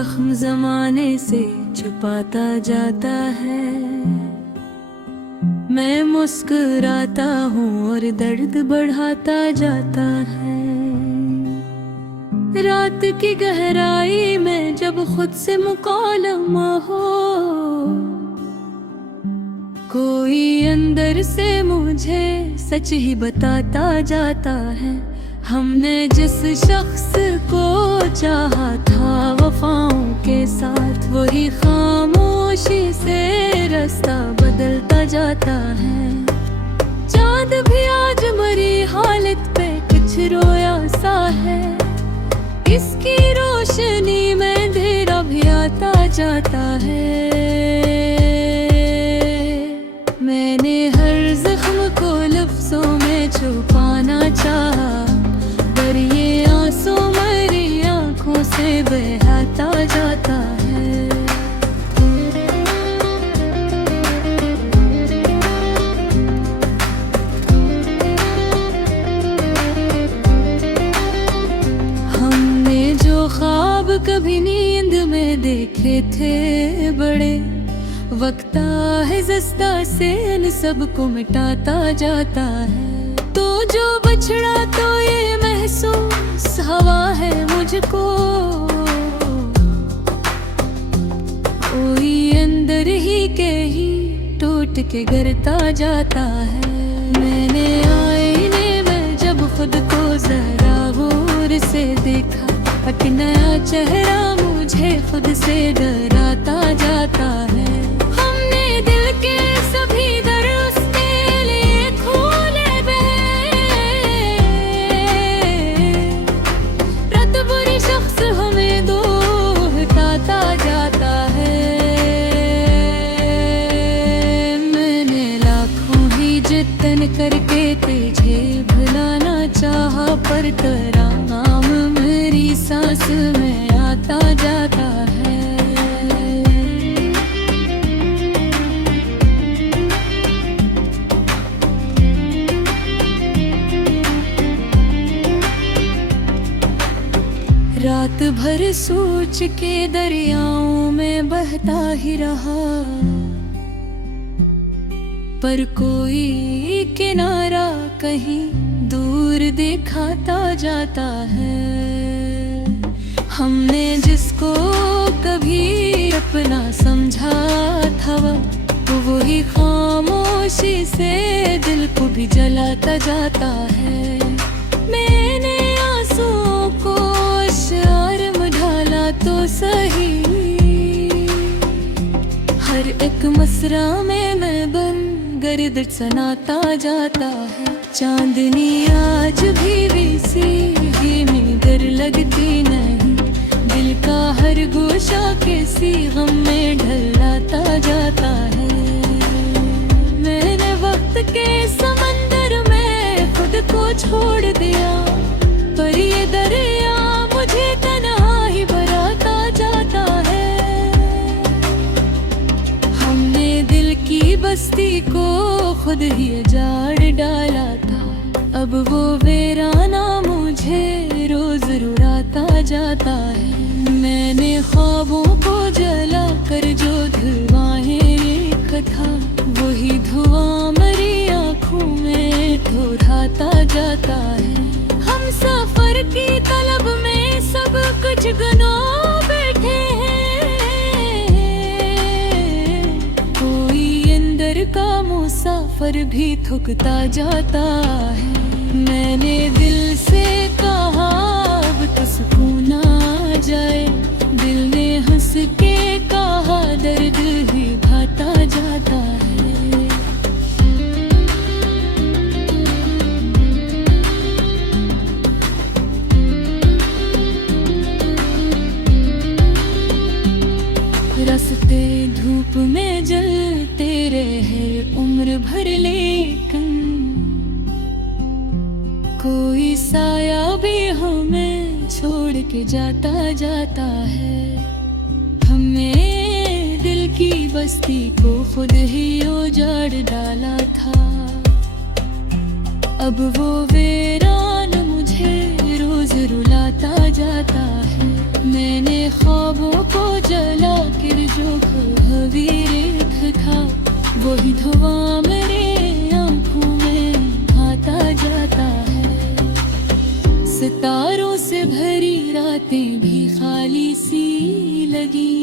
जख्म जमाने से छुपाता जाता है। मैं मुस्कुराता हूँ और दर्द बढ़ाता जाता है। रात की गहराई में जब खुद से मुकालमा हो, कोई अंदर से मुझे सच ही बताता जाता है। हमने जिस शख्स को चाहा था वफाओं के साथ, वही खामोशी से रास्ता बदलता जाता है। चांद भी आज मरी हालत पे कुछ रोया सा है। इसकी रोशनी में अंधेरा भी आता जाता है। मैंने हर जख्म को लफ्जों में छुपाना चाहा, पर ये आंसू मेरी आंखों से बहता जाता है। हमने जो ख्वाब कभी नींद में देखे थे बड़े, वक्त आहिस्ता से इन सबको मिटाता जाता है। तो जो बछड़ा तो ये महसूस हवा है मुझको, कोई अंदर ही के ही टूट के गिरता जाता है। मैंने आईने में जब खुद को जरा गौर से देखा, एक नया चेहरा मुझे खुद से डराता जाता है। करके तुझे भुलाना चाहा, पर तेरा नाम मेरी सांस में आता जाता है। रात भर सोच के दरियाओं में बहता ही रहा, पर कोई किनारा कहीं दूर दिखाता जाता है। हमने जिसको कभी अपना समझा था, वो वही खामोशी से दिल को भी जलाता जाता है। मैंने आंसुओं को अश्आर में ढाला तो सही, हर एक मसरा में मैं बन गर्द सनाता जाता है। चांदनी आज भी वैसी ही निगर लगती नहीं, दिल का हर गोशा किसी गम में ढलाता जाता है। मैंने वक्त के समंदर में खुद को छोड़ दिया, पर ये दरिया मुझे तन्हा ही भराता जाता है। हमने दिल की बस्ती को खुद ही उजाड़ डाला था, अब वो वीराना मुझे रोज रुलाता जाता है। मैंने ख्वाबों को जला कर जो धुआं देखा था, वही धुआं मेरी आँखों में ठुठराता जाता है। हम सफर की तलब में सब कुछ गना बैठे हैं, कोई अंदर का मुसाफिर भी थकता जाता है। मैंने दिल से कहा अब तो सुकून आ जाए, दिल ने हंस के कहा दर्द ही भाता जाता है। रास्ते धूप में जलते रहे उम्र भर, लेकिन कोई साया भी हमें छोड़ के जाता जाता है। हमें दिल की बस्ती को खुद ही उजाड़ डाला था, अब वो वीरान मुझे रोज रुलाता जाता है। मैंने ख्वाबों को जला कर जो हवी रेत था, वही धुआं मेरे आंखों में आता जाता है। सितारों से भरी रातें भी खाली सी लगी,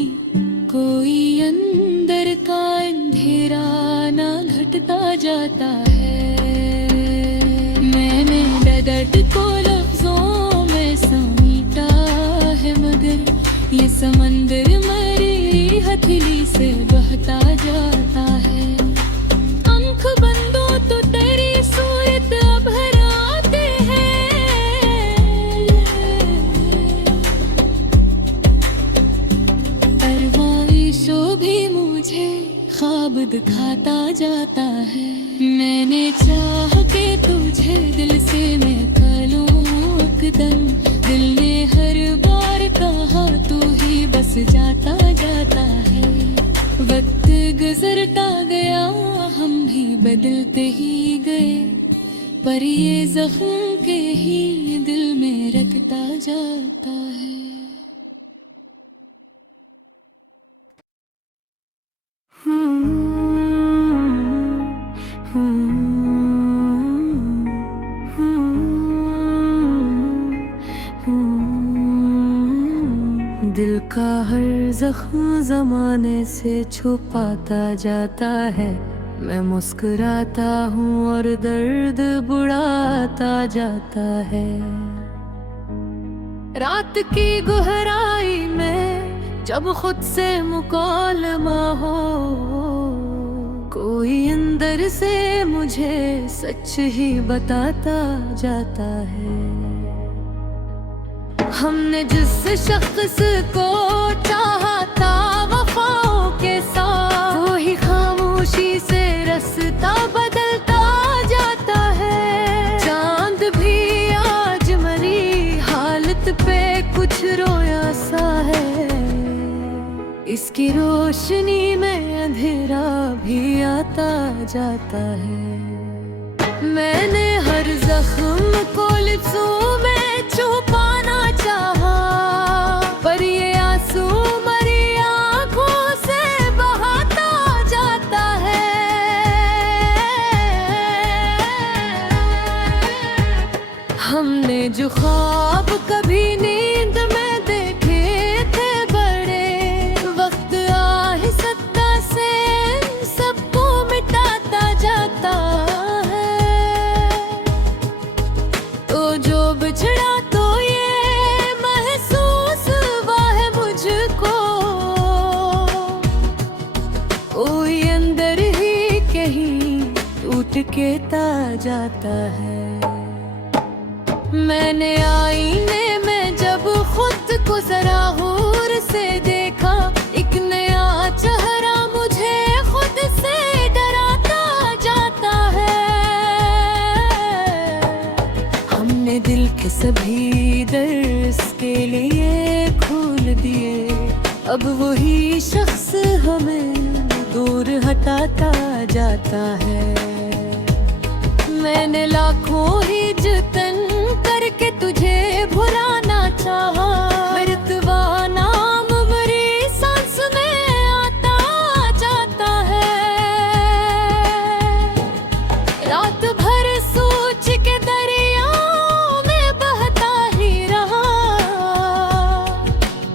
कोई अंदर का अंधेरा ना घटता जाता है। मैंने दर्द को लफ्जों में समेटा है, मगर ये समंदर मरी हथेली से बहता जाता है। आंख बंदो तो तेरी सूरत अब हर आते हैं, परवाइशों भी मुझे ख्वाब दिखाता जाता है। मैंने चाह के तुझे दिल से निकालूं एकदम, दिल ने हर बार कहा तू ही बस जाता जाता है। वक्त गुजरता गया, हम भी बदलते ही गए, पर ये जख्म के ही दिल में रखता जाता है। दिल का हर जख्म जमाने से छुपाता जाता है। मैं मुस्कुराता हूँ और दर्द बुढ़ाता जाता है। रात की गहराई में जब खुद से मुकालमा हो, कोई अंदर से मुझे सच ही बताता जाता है। हमने जिस शख्स को चाहा था वफाओं के साथ, वो ही खामोशी से रास्ता बदलता जाता है। चांद भी आज मरी हालत पे कुछ रोया सा है, इसकी रोशनी में अंधेरा भी आता जाता है। मैंने हर जख्म को लिफ्ज़ों में छुपाना चाहा, पर ये आंसू मरी आँखों से बहाता जाता है। हमने जो ख्वाब कभी नींद में देखे थे बड़े, वक्त आहिस्ता से सबको मिटाता जाता है। तो जो बिछड़ा तो ये महसूस हुआ है मुझको, कोई अंदर ही कहीं टूट के ता जाता है। मैंने आईने में जब खुद को जरा गौर से देखा, एक नया चेहरा मुझे खुद से डराता जाता है। हमने दिल के सभी दर्स के लिए खोल दिए, अब वही शख्स हमें दूर हटाता जाता है। मैंने लाखों ही जतन करके तुझे भुलाना चाहा, मृतवा नाम मेरी सांस में आता जाता है। रात भर सोच के दरियाओं में बहता ही रहा,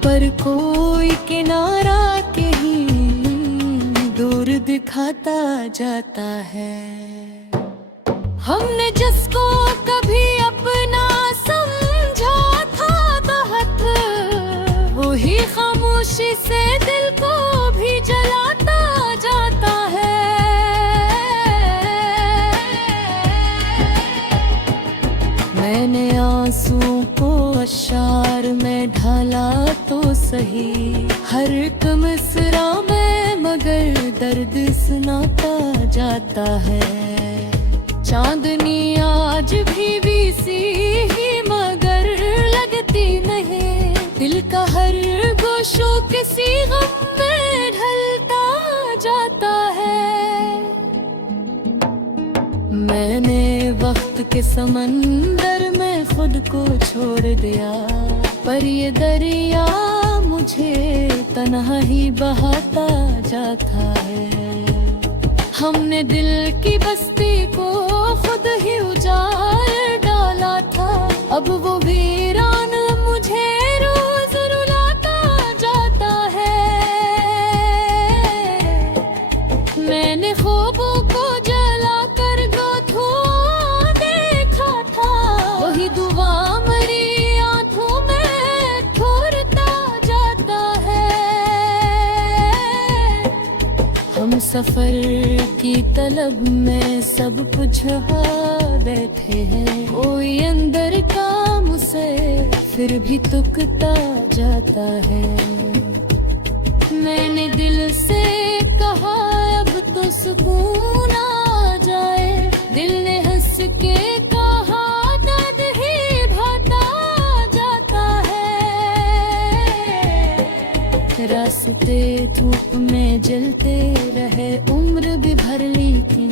पर कोई किनारा कहीं दूर दिखाता जाता है। हमने जिसको कभी अपना समझा था बहुत, वही खामोशी से दिल को भी जलाता जाता है। मैंने आंसुओं को अशार में ढाला तो सही, हर एक मिसरा में मगर दर्द सुनाता जाता है। चांदनी आज भी सी ही मगर लगती नहीं, दिल का हर गोशो किसी गम में ढलता जाता है। मैंने वक्त के समंदर में खुद को छोड़ दिया, पर ये दरिया मुझे तन्हा ही बहाता जाता है। हमने दिल की बस्ती को खुद ही उजाड़ डाला था, अब वो वीरान मुझे रोज रुलाता जाता है। मैंने ख्वाबों को जला कर धुआं देखा था, वही दुआ मेरी आंखों में ठुरता जाता है। हम सफर की तलब में सब कुछ बैठे हैं, कोई अंदर का मुझसे फिर भी तुकता जाता है। मैंने दिल से कहा अब तो सुकून आ जाए, दिल ने हंस के कहा दर्द ही भाता जाता है। रास्ते धूप में जलते रहे उम्र भी भर, लेकिन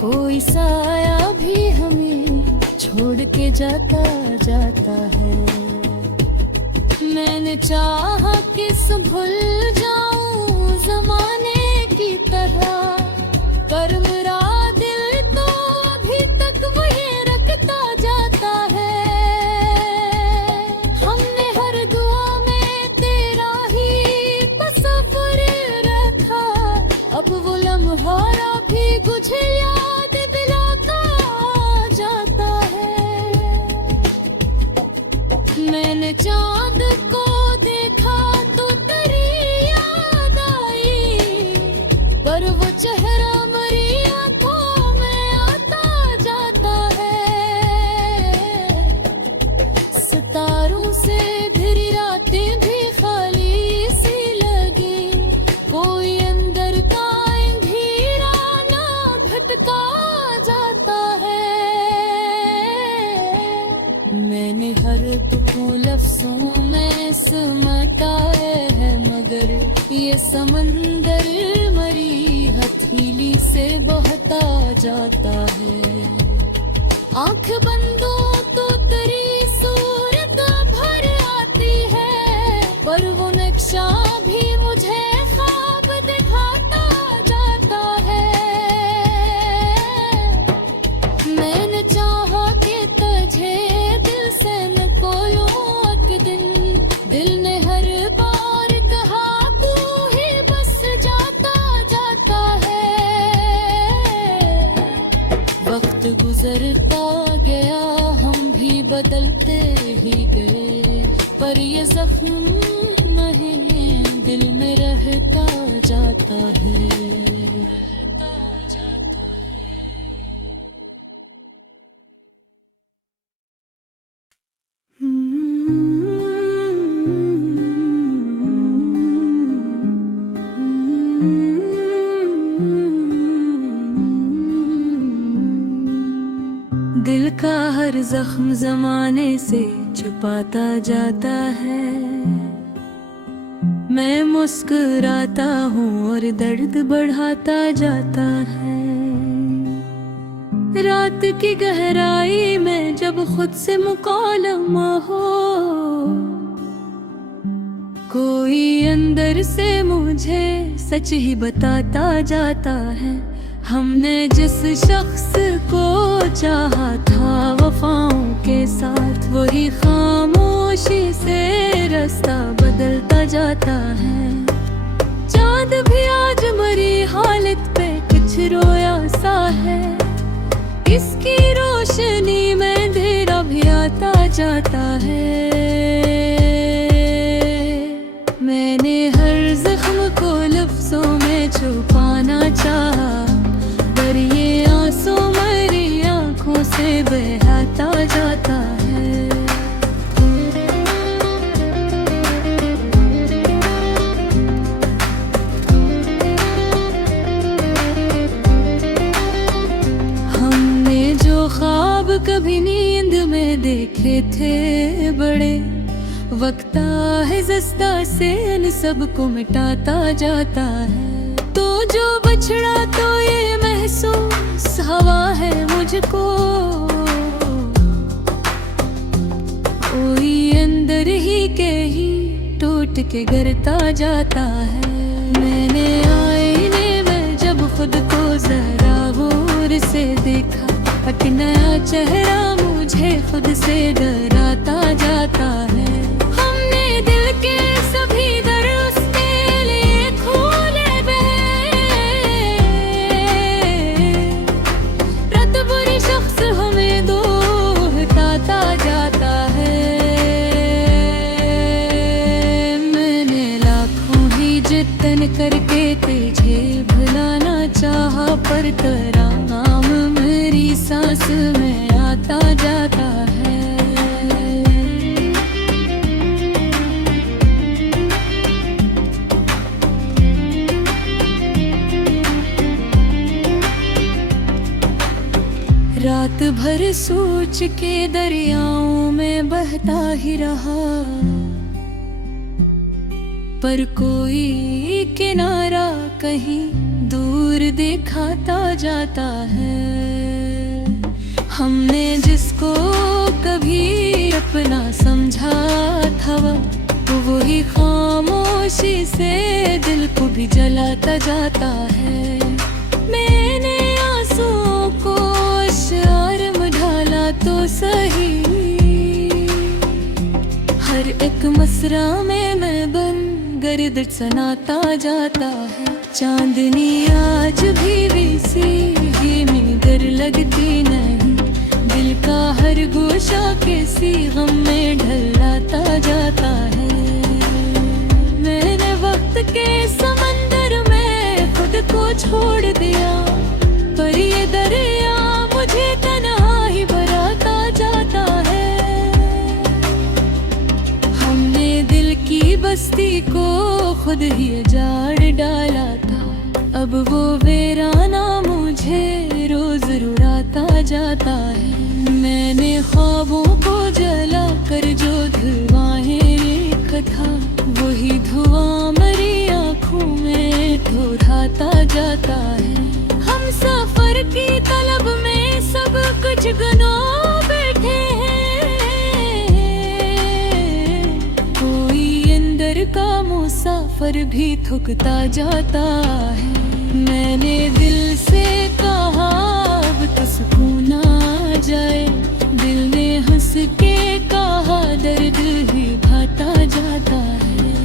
कोई साया भी हमें छोड़ के जाता जाता है। मैंने चाहा किस भूल जाऊं जमाने की तरह, पर मेरा दिल तो अभी तक वही रखता जाता है। हमने हर दुआ में तेरा ही तस्वीर रखा, अब वो लम्हा भी मुझे याद दिलाता जाता है। मैंने चांद को देखा तो तेरी याद आई, पर वो चेहरा मेरी आंखों में आता जाता है। सितारों से घिरी रातें भी खाली सी लगी, कोई अंदर का अंधेरा ना भटका जाता है। मैंने हर तुझको लफ्जों में समटाया है, मगर ये समंदर मरी हथेली से बहता जाता है। आंख बंदो तो तेरी सूरत भर आती है, पर वो नक्शा भी मुझे ख्वाब दिखाता जाता है। मैंने चाहा कि तुझे दिल से न कोई एक दिन, दिल ने हर बार कहा तू ही बस जाता जाता है। वक्त गुजरता गया हम भी बदलते ही गए, पर ये जख्म नहीं दिल में रहता जाता है। दिल का हर जख्म जमाने से छुपाता जाता है। मैं मुस्कुराता हूँ और दर्द बढ़ाता जाता है। रात की गहराई में जब खुद से मुकालमा हो, कोई अंदर से मुझे सच ही बताता जाता है। हमने जिस शख्स को चाहा था वफाओं के साथ, वही खामोशी से रास्ता बदलता जाता है। चांद भी आज मरी हालत पे कुछ रोया सा है, इसकी रोशनी में अंधेरा भी आता जाता है। मैंने हर जख्म को लफ्जों में छुपाना चाहा, पर ये आंसू मेरी आंखों से बहता जाता है। हमने जो ख्वाब कभी नींद में देखे थे बड़े, वक्त आहिस्ता से इन सबको मिटाता जाता है। तो जो बछड़ा तो ये महसूस हवा है मुझको, कोई अंदर कर ही टूट के गिरता जाता है। मैंने आईने में जब खुद को जरा गौर से देखा, एक नया चेहरा मुझे खुद से डराता जाता है। हमने दिल के सभी दर उसके लिए खोले रत बुरी शख्स हमें दो हटाता जाता है। मैंने लाखों ही जतन करके तुझे भुलाना चाहा, पर तेरा नाम मेरी सांस में आता जाता है। रात भर सोच के दरियाओं में बहता ही रहा, पर कोई किनारा कहीं दूर दिखाता जाता है। हमने जिसको कभी अपना समझा था, वो वही खामोशी से दिल को भी जलाता जाता है। मैंने आंसुओं को अश्आर में ढाला तो सही, हर एक मसरा में मैं बन गर्द सनाता जाता है। चांदनी आज भी सी ही निगर लगती नहीं, दिल का हर गोशा किसी गम में ढलाता जाता है। मैंने वक्त के समंदर में खुद को छोड़ दिया, पर ये दरिया मुझे तन्हा ही भराता जाता है। हमने दिल की बस्ती को खुद ही उजाड़ डाला था, अब वो वीराना मुझे रोज रुलाता जाता है। मैंने ख्वाबों को जला कर जो धुआं रेखा था, वही धुआं मेरी आँखों में ठुठराता जाता है। हम सफर की तलब में सब कुछ गनो बैठे हैं, कोई अंदर का मुसाफिर भी थकता जाता है। मैंने दिल से कहा अब तो सुकून आ जाए, दिल ने हंस के कहा दर्द ही भाता जाता है।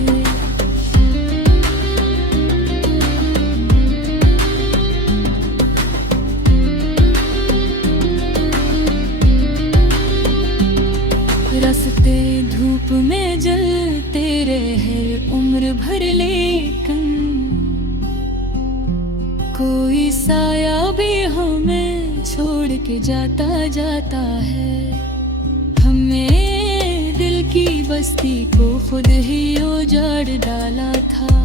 रास्ते धूप में जलते रहे उम्र भर, लेकिन कोई साया भी हमें छोड़ के जाता जाता है। हमें दिल की बस्ती को खुद ही उजाड़ डाला था,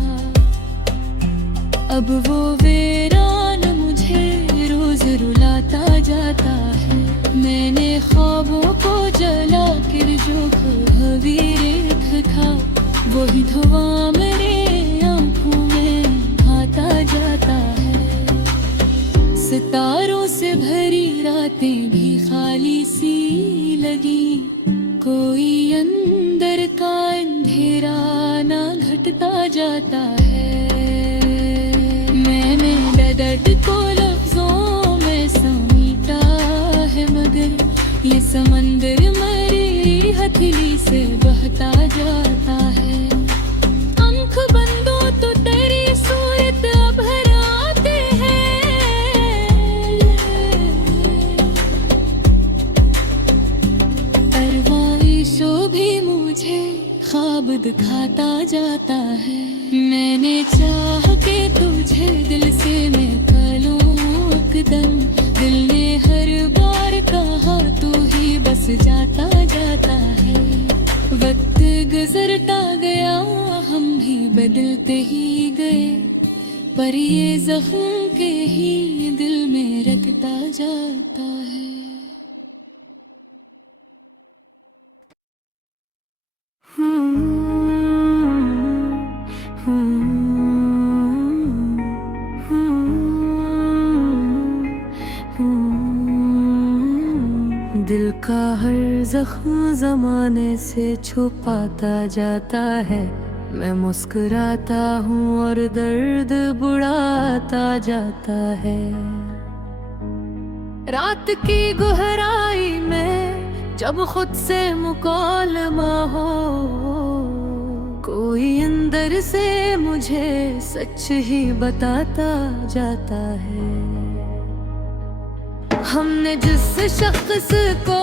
अब वो वीरान मुझे रोज रुलाता जाता है। मैंने ख्वाबों को जला कर जो हवीर था, वही धुआं मेरे आँखों में आता जाता है। सितारों से भरी रातें भी खाली सी लगी, कोई अंदर का अंधेरा ना घटता जाता है। मैंने दर्द को लफ्जों में समेटा है, मगर ये समंदर मेरी हथेली से बहता जाता है। आँख बंदो तो तेरी सूरत भर आते हैं, अरवाइशों भी मुझे ख्वाब दिखाता जाता है। मैंने चाह के तुझे दिल से मैं करूं एकदम, दिल ने हर बार कहा तू ही बस जाता जाता है। वक्त गुजरता गया हम भी बदलते ही गए, पर ये जख्म के ही दिल में रखता जाता है। दिल का हर जख्म जमाने से छुपाता जाता है। मैं मुस्कुराता हूँ और दर्द बुढ़ाता जाता है। रात की गहराई में जब खुद से मुकालमा हो, कोई अंदर से मुझे सच ही बताता जाता है। हमने जिस शख्स को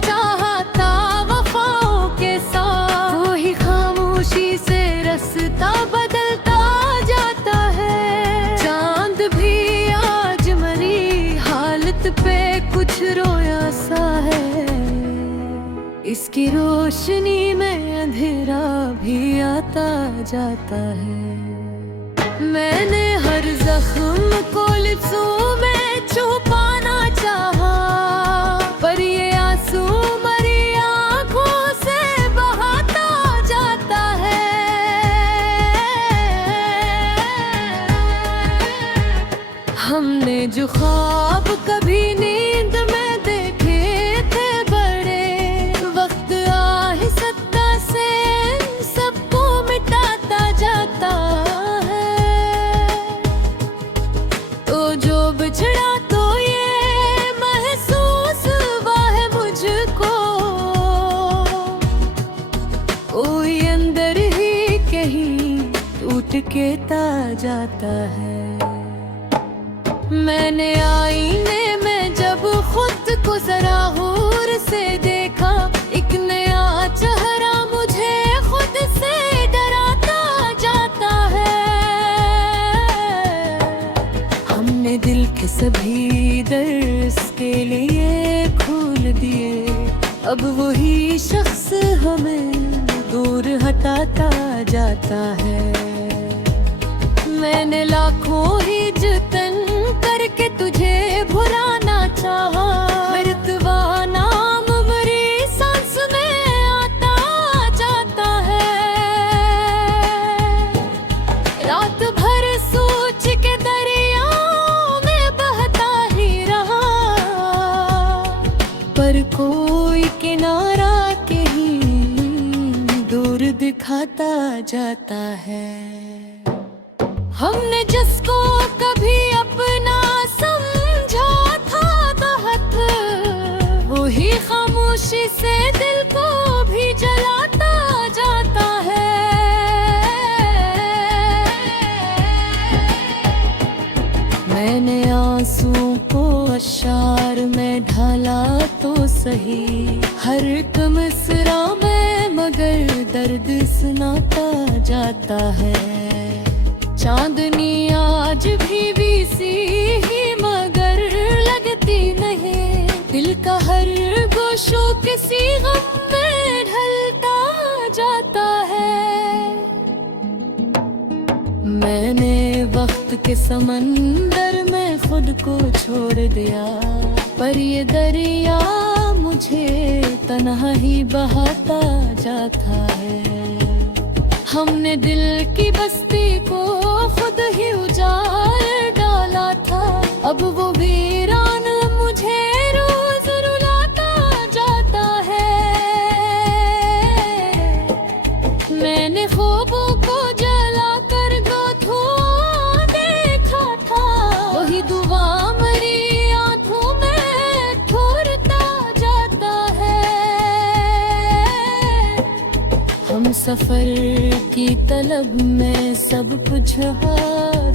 चाहा था वफाओं के साथ, वो ही खामोशी से रास्ता बदलता जाता है। चांद भी आज मरी हालत पे कुछ रोया सा है। इसकी रोशनी में अंधेरा भी आता जाता है। मैंने हर जख्म को लिप्सों में छुपाना चाहा, पर ये आंसू मरी आंखों से बहाता जाता है। हमने जो ख्वाब कभी नींद में देखे थे बड़े, वक्त आहिस्ता से सबको मिटाता जाता है। तो जो बिछड़ा तो ये महसूस हुआ है मुझको, कोई अंदर ही कहीं टूट के ता जाता है। मैंने आईने में जब खुद को जरा गौर से देखा, एक नया चेहरा मुझे खुद से डराता जाता है। हमने दिल के सभी दर्स के लिए खोल दिए, अब वही शख्स हमें दूर हटाता जाता है। मैंने लाखों ही जतन करके तुझे भुलाना चाहा, मृतवा नाम मेरी सांस में आता जाता है। रात भर सोच के दरियाओं में बहता ही रहा, पर कोई किनारा कहीं दूर दिखाता जाता है। हमने जिसको कभी अपना समझा था तहत, वही खामोशी से दिल को भी जलाता जाता है। मैंने आंसुओं को अशार में ढाला तो सही, हर एक मिसरा में मगर दर्द सुनाता जाता है। चांदनी आज भी सी ही मगर लगती नहीं, दिल का हर गोशो किसी गम में ढलता जाता है। मैंने वक्त के समंदर में खुद को छोड़ दिया, पर ये दरिया मुझे तन्हा ही बहाता जाता है। हमने दिल की बस्ती को खुद ही उजाड़ डाला था, अब वो वीरान मुझे रोज रुलाता जाता है। मैंने ख्वाबों को जला कर धुआं देखा था, वही दुआ मेरी आंखों में ठुरता जाता है। हम सफर की तलब में सब कुछ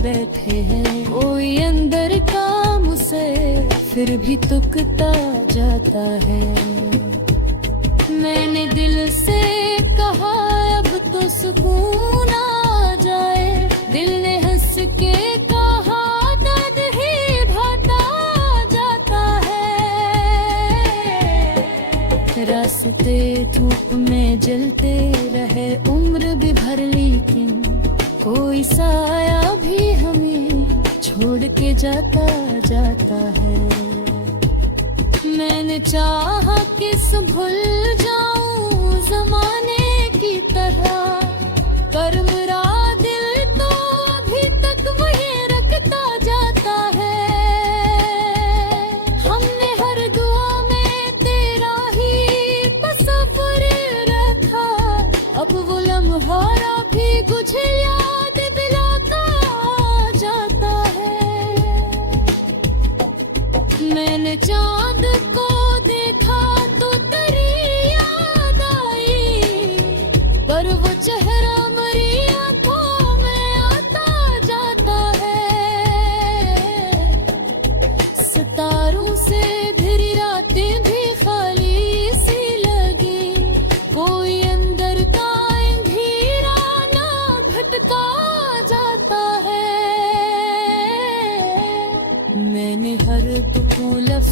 बैठे हैं, कोई अंदर का मुझसे फिर भी तुकता जाता है। मैंने दिल से कहा अब तो सुकून आ जाए, दिल ने हंस के कहा दर्द ही भाता जाता है। रास्ते धूप में जलते रहे उम्र भी भर, लेकिन कोई साया भी हमें छोड़ के जाता जाता है। मैंने चाहा किस भूल जाऊं जमाने की तरह, पर मेरा दिल तो अभी तक वही रखता जाता है। हमने हर दुआ में तेरा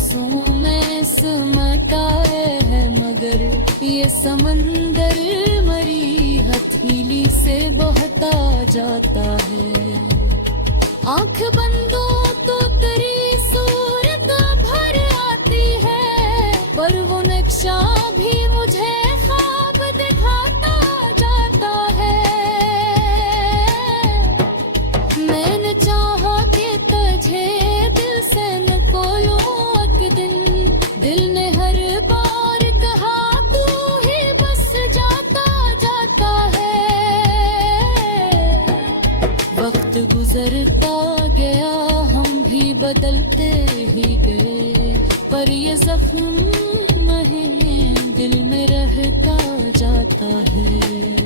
सांसों में समाता है, मगर ये समंदर मरी हथेली से बहता जाता है। आंख बंदो तो तेरी सूरत भर आती है, पर वो नक्शा भी मुझे ख्वाब दिखाता जाता है। मैंने चाहा कि तुझे दिल से न खोलूं एक दिन, दिल ने हर बार कहा तू ही बस जाता जाता है। वक्त गुजरता गया, हम भी बदलते ही गए, पर ये जख्म नहीं दिल में रहता जाता है।